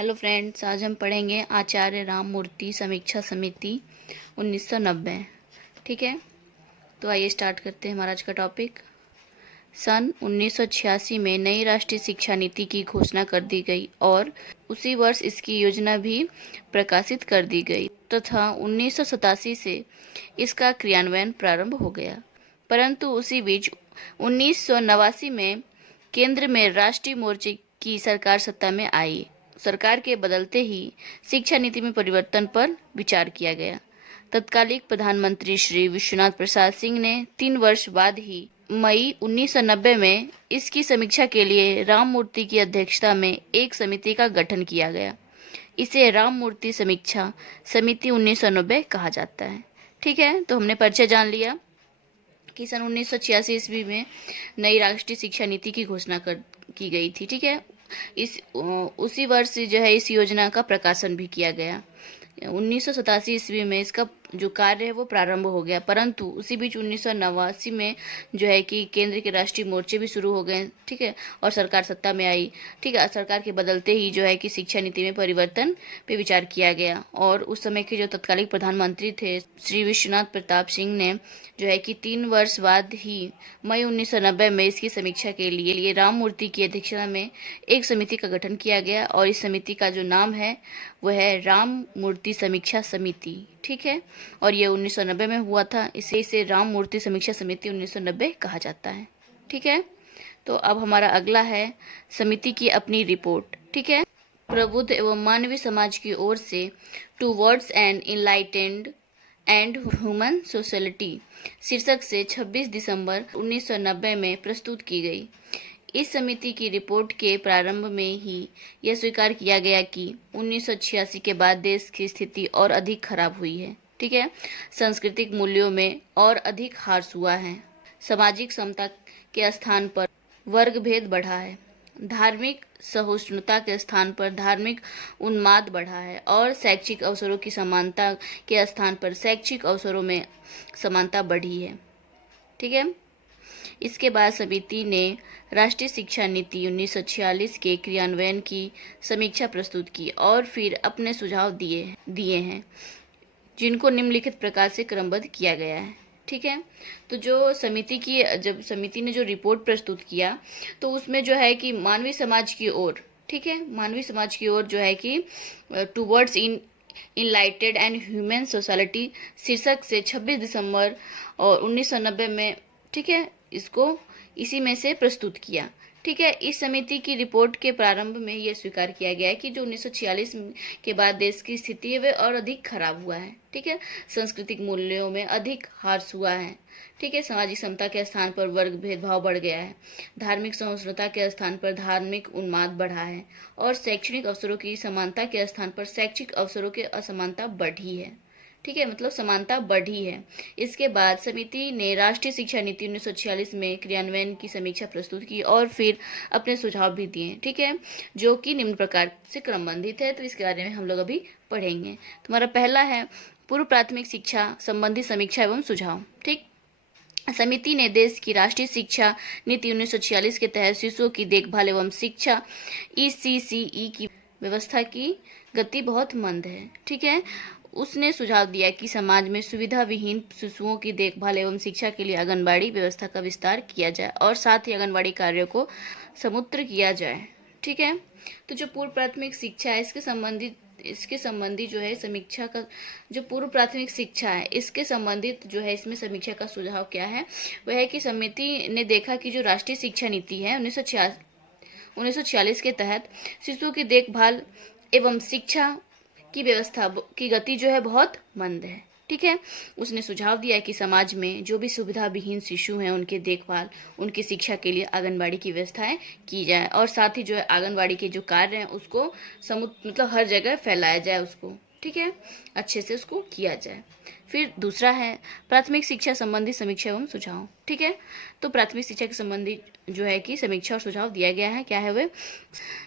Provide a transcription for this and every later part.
Hello friends, आज हम पढ़ेंगे आचार्य राममूर्ति समीक्षा समिति 1990। ठीक है, तो आइए स्टार्ट करते हैं हमारा आज का टॉपिक। सन 1986 में नई राष्ट्रीय शिक्षा नीति की घोषणा कर दी गई और उसी वर्ष इसकी योजना भी प्रकाशित कर दी गई तथा 1987 से इसका क्रियान्वयन प्रारंभ हो गया। परंतु उसी बीच 1989 में केंद्र में राष्ट्रीय मोर्चे की सरकार सत्ता में आई। सरकार के बदलते ही शिक्षा नीति में परिवर्तन पर विचार किया गया। तत्कालीन प्रधानमंत्री श्री विश्वनाथ प्रसाद सिंह ने 3 वर्ष बाद ही मई 1990 में इसकी समीक्षा के लिए राममूर्ति की अध्यक्षता में एक समिति का गठन किया गया। इसे राममूर्ति समीक्षा समिति 1990 कहा जाता है। ठीक है, तो हमने परिचय जान लिया कि सन 1986 ईस्वी में नई राष्ट्रीय शिक्षा नीति की घोषणा की गई थी। ठीक है, उसी वर्ष जो है इस योजना का प्रकाशन भी किया गया। 1987 ईस्वी में इसका जो कार्य है वो प्रारंभ हो गया, परंतु उसी बीच 1989 में जो है कि केंद्र के राष्ट्रीय मोर्चे भी शुरू हो गए। ठीक है, और सरकार सत्ता में आई। ठीक है, सरकार के बदलते ही जो है कि शिक्षा नीति में परिवर्तन पे विचार किया गया और उस समय के जो तत्कालीन प्रधानमंत्री थे श्री विश्वनाथ प्रताप सिंह ने जो है कि 3 वर्ष बाद ही मई 1990 में इसकी समीक्षा के लिए राममूर्ति की अध्यक्षता में एक समिति का गठन किया गया और इस समिति का जो नाम है वह है राममूर्ति समीक्षा समिति। ठीक है, और ये 1990 में हुआ था, इसे राममूर्ति समीक्षा समिति 1990 कहा जाता है। ठीक है, तो अब हमारा अगला है समिति की अपनी रिपोर्ट। ठीक है, प्रबुद्ध एवं मानवीय समाज की ओर से towards an enlightened and human society शीर्षक से 26 दिसंबर 1990 में प्रस्तुत की गई। इस समिति की रिपोर्ट के प्रारंभ में ही यह स्वीकार किया गया कि 1986 के बाद देश की स्थिति और अधिक खराब हुई है। ठीक है, सांस्कृतिक मूल्यों में और अधिक ह्रास हुआ है, सामाजिक समता के स्थान पर वर्ग भेद बढ़ा है, धार्मिक सहिष्णुता के स्थान पर धार्मिक उन्माद बढ़ा है और शैक्षिक अवसरों की समानता के स्थान पर शैक्षिक अवसरों में समानता बढ़ी है। ठीक है, इसके बाद समिति ने राष्ट्रीय शिक्षा नीति 1946 के क्रियान्वयन की समीक्षा प्रस्तुत की और फिर अपने सुझाव दिए हैं, जिनको निम्नलिखित प्रकार से क्रमबद्ध किया गया है। ठीक है, तो जब समिति ने जो रिपोर्ट प्रस्तुत किया तो उसमें जो है कि मानवीय समाज की ओर, ठीक है, मानवीय समाज की ओर जो है कि towards enlightened and human society शीर्षक से 26 दिसंबर और 1990 में, ठीक है, इसको इसी में से प्रस्तुत किया। ठीक है, इस समिति की रिपोर्ट के प्रारंभ में यह स्वीकार किया गया है कि जो 1946 के बाद देश की स्थिति है वह और अधिक खराब हुआ है। ठीक है, सांस्कृतिक मूल्यों में अधिक ह्रास हुआ है। ठीक है, सामाजिक समता के स्थान पर वर्ग भेदभाव बढ़ गया है, धार्मिक सहिष्णुता के स्थान पर धार्मिक उन्माद बढ़ा है और शैक्षणिक अवसरों की समानता के स्थान पर शैक्षिक अवसरों की असमानता बढ़ी है। ठीक है, मतलब समानता बढ़ी है। इसके बाद समिति ने राष्ट्रीय शिक्षा नीति 1946 में क्रियान्वयन की समीक्षा प्रस्तुत की और फिर अपने सुझाव भी दिए। ठीक है, जो कि निम्न प्रकार से क्रमबंधित है, तो इसके बारे में हम लोग अभी पढ़ेंगे। तुम्हारा पहला है पूर्व प्राथमिक शिक्षा संबंधी समीक्षा एवं सुझाव। ठीक, समिति ने देश की राष्ट्रीय शिक्षा नीति 1946 के तहत शिशुओं की देखभाल एवं शिक्षा ECCE की व्यवस्था की गति बहुत मंद है। ठीक है, उसने सुझाव दिया कि समाज में सुविधा विहीन शिशुओं की देखभाल एवं शिक्षा के लिए आंगनबाड़ी व्यवस्था का विस्तार किया जाए और साथ ही आंगनबाड़ी कार्यों को समुद्र किया जाए। ठीक है, तो जो पूर्व प्राथमिक शिक्षा है इसके संबंधी जो है समीक्षा का, जो पूर्व प्राथमिक शिक्षा है इसके संबंधित जो है इसमें समीक्षा का सुझाव क्या है, वह है कि समिति ने देखा कि जो राष्ट्रीय शिक्षा नीति है 1946 के तहत शिशुओं की देखभाल एवं शिक्षा की व्यवस्था की गति जो है बहुत मंद है। ठीक है, उसने सुझाव दिया कि समाज में जो भी सुविधा विहीन शिशु हैं उनके देखभाल, उनकी शिक्षा के लिए आंगनबाड़ी की व्यवस्थाएं की जाए और साथ ही जो है आंगनबाड़ी के जो कार्य हैं उसको मतलब हर जगह फैलाया जाए उसको। ठीक है, अच्छे से उसको किया जाए। फिर दूसरा है प्राथमिक शिक्षा संबंधी समीक्षा एवं सुझाव। ठीक है, तो प्राथमिक शिक्षा के संबंधी जो है कि समीक्षा और सुझाव दिया गया है। क्या है वे?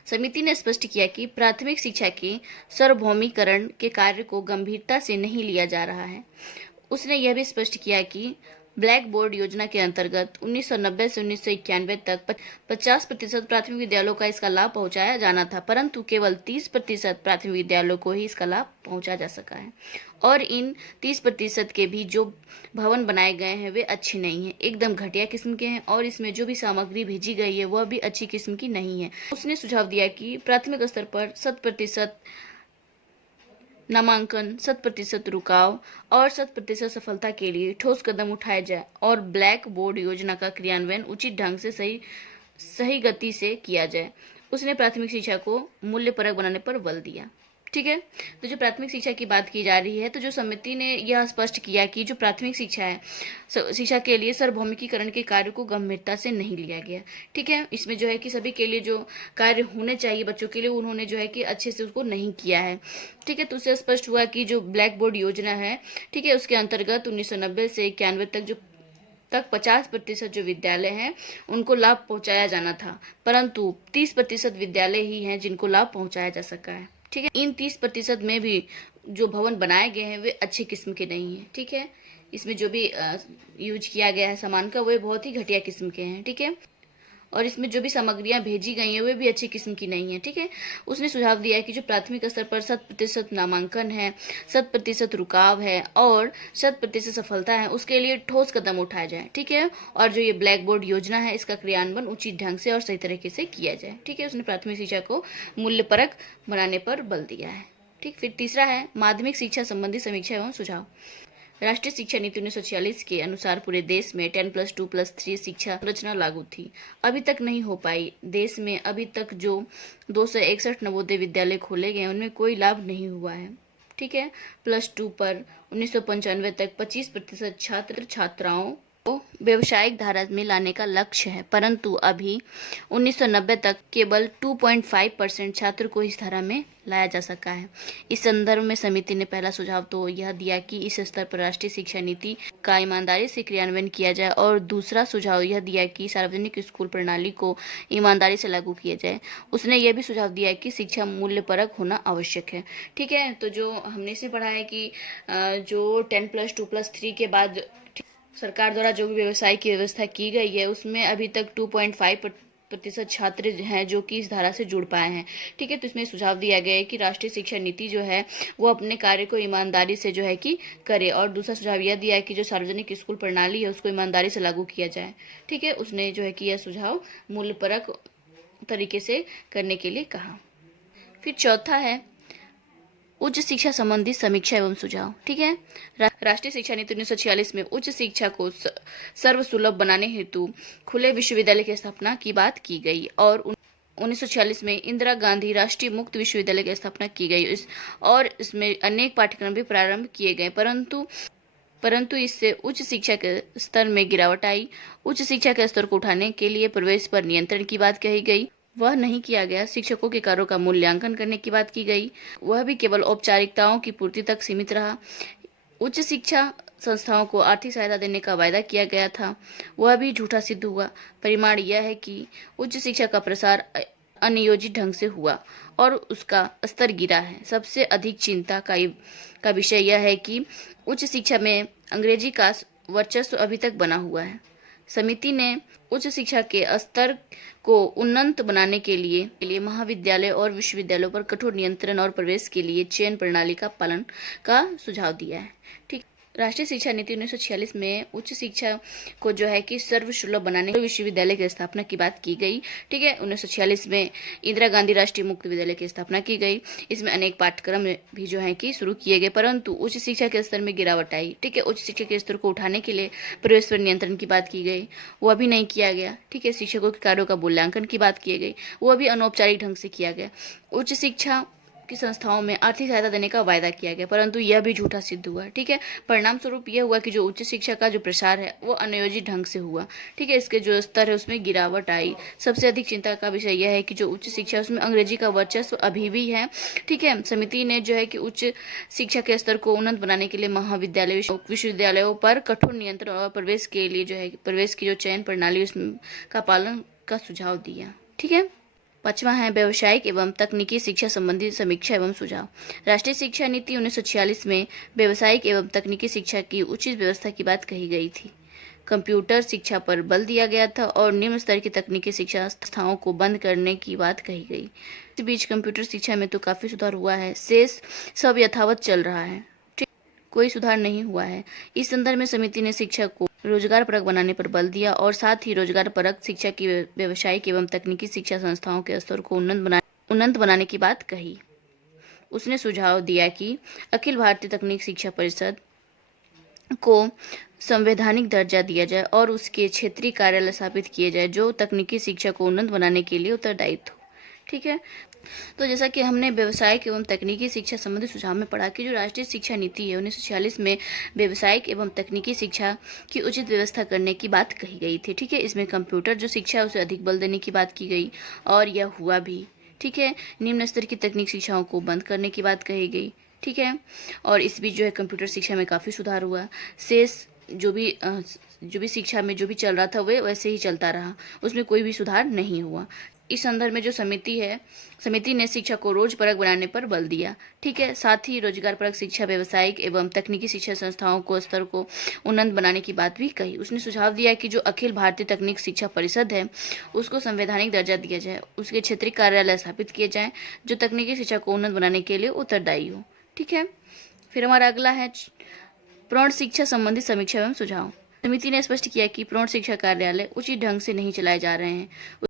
समिति ने स्पष्ट किया कि प्राथमिक शिक्षा के सार्वभौमिकरण के कार्य को गंभीरता से नहीं लिया जा रहा है। उसने यह भी स्पष्ट किया कि ब्लैक बोर्ड योजना के अंतर्गत 1990 से 1991 तक 50% प्राथमिक विद्यालयों का इसका लाभ पहुंचाया जाना था, परंतु केवल 30% प्राथमिक विद्यालयों को ही इसका लाभ पहुंचा जा सका है। और इन 30% के भी जो भवन बनाए गए हैं वे अच्छे नहीं हैं, एकदम घटिया किस्म के हैं, और इसमें जो भी सामग्री भेजी गई है वह भी अच्छी किस्म की नहीं है। उसने सुझाव दिया कि प्राथमिक स्तर पर 100% नामांकन, 100% रुकाव और 100% सफलता के लिए ठोस कदम उठाए जाए और ब्लैक बोर्ड योजना का क्रियान्वयन उचित ढंग से सही गति से किया जाए। उसने प्राथमिक शिक्षा को मूल्यपरक बनाने पर बल दिया। ठीक है, तो जो प्राथमिक शिक्षा की बात की जा रही है, तो जो समिति ने यह स्पष्ट किया कि जो प्राथमिक शिक्षा है, शिक्षा के लिए सार्वभौमिकीकरण के कार्य को गंभीरता से नहीं लिया गया। ठीक है, इसमें जो है कि सभी के लिए जो कार्य होने चाहिए बच्चों के लिए, उन्होंने जो है कि अच्छे से उसको नहीं किया है। ठीक है, तो उससे स्पष्ट हुआ कि जो ब्लैक बोर्ड योजना है, ठीक है, उसके अंतर्गत 1990 से 91 तक 50% जो विद्यालय हैं उनको लाभ पहुंचाया जाना था, परंतु 30% विद्यालय ही हैं जिनको लाभ पहुंचाया जा सका है। ठीक है, इन 30% में भी जो भवन बनाए गए हैं वे अच्छी किस्म के नहीं हैं। ठीक है, इसमें जो भी यूज किया गया है सामान का वे बहुत ही घटिया किस्म के हैं। ठीक है, और इसमें जो भी सामग्रियां भेजी गई हैं वे भी अच्छी किस्म की नहीं है। ठीक है, उसने सुझाव दिया है कि जो प्राथमिक स्तर पर 100% नामांकन है, 100% रुकाव है और 100% सफलता है, उसके लिए ठोस कदम उठाया जाए। ठीक है, और जो ये ब्लैक बोर्ड योजना है इसका क्रियान्वयन उचित ढंग से और सही तरीके से किया जाए। ठीक है, उसने प्राथमिक शिक्षा को मूल्यपरक बनाने पर बल दिया है। ठीक, फिर तीसरा है माध्यमिक शिक्षा संबंधी समीक्षा एवं सुझाव। राष्ट्रीय शिक्षा नीति 1946 के अनुसार पूरे देश में 10+2+3 शिक्षा रचना लागू थी, अभी तक नहीं हो पाई। देश में अभी तक जो 261 नवोदय विद्यालय खोले गए उनमें कोई लाभ नहीं हुआ है। ठीक है, +2 पर 1995 तक 25% छात्र छात्राओं को व्यवसायिक धारा में लाने का लक्ष्य है, परंतु अभी 1990 तक केवल 2.5% छात्र को इस धारा में लाया जा सका है। इस संदर्भ में समिति ने पहला सुझाव तो यह दिया कि इस स्तर पर राष्ट्रीय शिक्षा नीति का ईमानदारी से क्रियान्वयन किया जाए, और दूसरा सुझाव यह दिया कि सार्वजनिक स्कूल प्रणाली को ईमानदारी से लागू किया जाए। उसने यह भी सुझाव दिया कि शिक्षा मूल्यपरक होना आवश्यक है। ठीक है, तो जो हमने इसमें पढ़ा है कि जो 10+2+3 के बाद सरकार द्वारा जो भी व्यवसाय की व्यवस्था की गई है उसमें अभी तक 2.5% छात्र हैं जो कि इस धारा से जुड़ पाए हैं। ठीक है, तो इसमें सुझाव दिया गया है कि राष्ट्रीय शिक्षा नीति जो है वो अपने कार्य को ईमानदारी से जो है कि करे, और दूसरा सुझाव यह दिया है कि जो सार्वजनिक स्कूल प्रणाली है उसको ईमानदारी से लागू किया जाए। ठीक है, उसने जो है कि यह सुझाव मूल्यपरक तरीके से करने के लिए कहा। फिर चौथा है उच्च शिक्षा संबंधी समीक्षा एवं सुझाव। ठीक है, राष्ट्रीय शिक्षा नीति 1946 में उच्च शिक्षा को सर्वसुलभ बनाने हेतु खुले विश्वविद्यालय की स्थापना की बात की गई, और 1946 में इंदिरा गांधी राष्ट्रीय मुक्त विश्वविद्यालय की स्थापना की गई, और इसमें अनेक पाठ्यक्रम भी प्रारंभ किए गए, परंतु इससे उच्च शिक्षा के स्तर में गिरावट आई। उच्च शिक्षा के स्तर को उठाने के लिए प्रवेश पर नियंत्रण की बात कही गई, वह नहीं किया गया। शिक्षकों के कार्यों का मूल्यांकन करने की बात की गई, वह भी केवल औपचारिकताओं की पूर्ति तक सीमित रहा। उच्च शिक्षा संस्थाओं को आर्थिक सहायता देने का वायदा किया गया था, वह भी झूठा सिद्ध हुआ। परिणाम यह है कि उच्च शिक्षा का प्रसार अनियोजित ढंग से हुआ और उसका स्तर गिरा है। सबसे अधिक चिंता का विषय यह है कि उच्च शिक्षा में अंग्रेजी का वर्चस्व अभी तक बना हुआ है। समिति ने उच्च शिक्षा के स्तर को उन्नत बनाने के लिए महाविद्यालय और विश्वविद्यालयों पर कठोर नियंत्रण और प्रवेश के लिए चयन प्रणाली का पालन का सुझाव दिया है। ठीक, राष्ट्रीय शिक्षा नीति 1946 में उच्च शिक्षा को जो है कि सर्वसुलभ बनाने विश्वविद्यालय की स्थापना की बात की गई। ठीक है, 1946 में इंदिरा गांधी राष्ट्रीय मुक्त विद्यालय की स्थापना की गई। इसमें अनेक पाठ्यक्रम भी जो है कि शुरू किए गए, परंतु उच्च शिक्षा के स्तर में गिरावट आई। ठीक है, उच्च शिक्षा के स्तर को उठाने के लिए प्रवेश पर नियंत्रण की बात की गई, वह भी नहीं किया गया। ठीक है, शिक्षकों के कार्यों का मूल्यांकन की बात की गई, वह भी अनौपचारिक ढंग से किया गया। उच्च शिक्षा की संस्थाओं में आर्थिक सहायता देने का वायदा किया गया, परंतु यह भी झूठा सिद्ध हुआ। ठीक है, परिणाम स्वरूप यह हुआ कि जो उच्च शिक्षा का जो प्रसार है वो अनियोजित ढंग से हुआ। ठीक है, इसके जो स्तर है उसमें गिरावट आई। सबसे अधिक चिंता का विषय यह है कि जो उच्च शिक्षा उसमें अंग्रेजी का वर्चस्व अभी भी है। ठीक है, समिति ने जो है कि उच्च शिक्षा के स्तर को उन्नत बनाने के लिए महाविद्यालय विश्वविद्यालयों पर कठोर नियंत्रण और प्रवेश के लिए जो है प्रवेश की जो चयन प्रणाली उसका पालन का सुझाव दिया। ठीक है, पांचवा है व्यावसायिक एवं तकनीकी शिक्षा संबंधी समीक्षा एवं सुझाव। राष्ट्रीय शिक्षा नीति 1946 में व्यावसायिक एवं तकनीकी शिक्षा की उचित व्यवस्था की बात कही गई थी। कंप्यूटर शिक्षा पर बल दिया गया था और निम्न स्तर की तकनीकी शिक्षा संस्थाओं को बंद करने की बात कही गई। इस बीच कंप्यूटर शिक्षा में तो काफ़ी सुधार हुआ है, शेष सब यथावत चल रहा है, ठीक, कोई सुधार नहीं हुआ है। इस संदर्भ में समिति ने शिक्षा को रोजगार परक बनाने पर बल दिया और साथ ही रोजगार परक शिक्षा की व्यावसायिक एवं तकनीकी शिक्षा संस्थाओं के स्तर को उन्नत बनाने की बात कही। उसने सुझाव दिया कि अखिल भारतीय तकनीक शिक्षा परिषद को संवैधानिक दर्जा दिया जाए और उसके क्षेत्रीय कार्यालय स्थापित किए जाए जो तकनीकी शिक्षा को उन्नत बनाने के लिए उत्तरदायी हो। ठीक है, तो जैसा कि हमने व्यावसायिक एवं तकनीकी शिक्षा संबंधी सुझाव में पढ़ा कि जो राष्ट्रीय शिक्षा नीति है 1946 में व्यावसायिक एवं तकनीकी शिक्षा की उचित व्यवस्था करने की बात कही गई थी। ठीक है, इसमें कंप्यूटर जो शिक्षा है उसे अधिक बल देने की बात की गई और यह हुआ भी। ठीक है, निम्न स्तर की तकनीक शिक्षाओं को बंद करने की बात कही गई। ठीक है, और इस बीच जो है कंप्यूटर शिक्षा में काफ़ी सुधार हुआ। शेष जो भी शिक्षा में जो भी चल रहा था वह वैसे ही चलता रहा, उसमें कोई भी सुधार नहीं हुआ। इस संदर्भ में जो समिति ने शिक्षा को रोज परक बनाने पर बल दिया। ठीक है, साथ ही रोजगार परक शिक्षा, व्यावसायिक एवं तकनीकी शिक्षा संस्थाओं को स्तर को उन्नत बनाने की बात भी कही। उसने सुझाव दिया कि जो अखिल भारतीय तकनीक शिक्षा परिषद है उसको संवैधानिक दर्जा दिया जाए, उसके क्षेत्रीय कार्यालय स्थापित किए जाएं जो तकनीकी शिक्षा को उन्नत बनाने के लिए उत्तरदायी हो। ठीक है, फिर हमारा अगला है प्रौढ़ शिक्षा संबंधी समीक्षा एवं सुझाव। समिति ने स्पष्ट किया कि प्रौढ़ शिक्षा कार्यालय उचित ढंग से नहीं चलाए जा रहे हैं।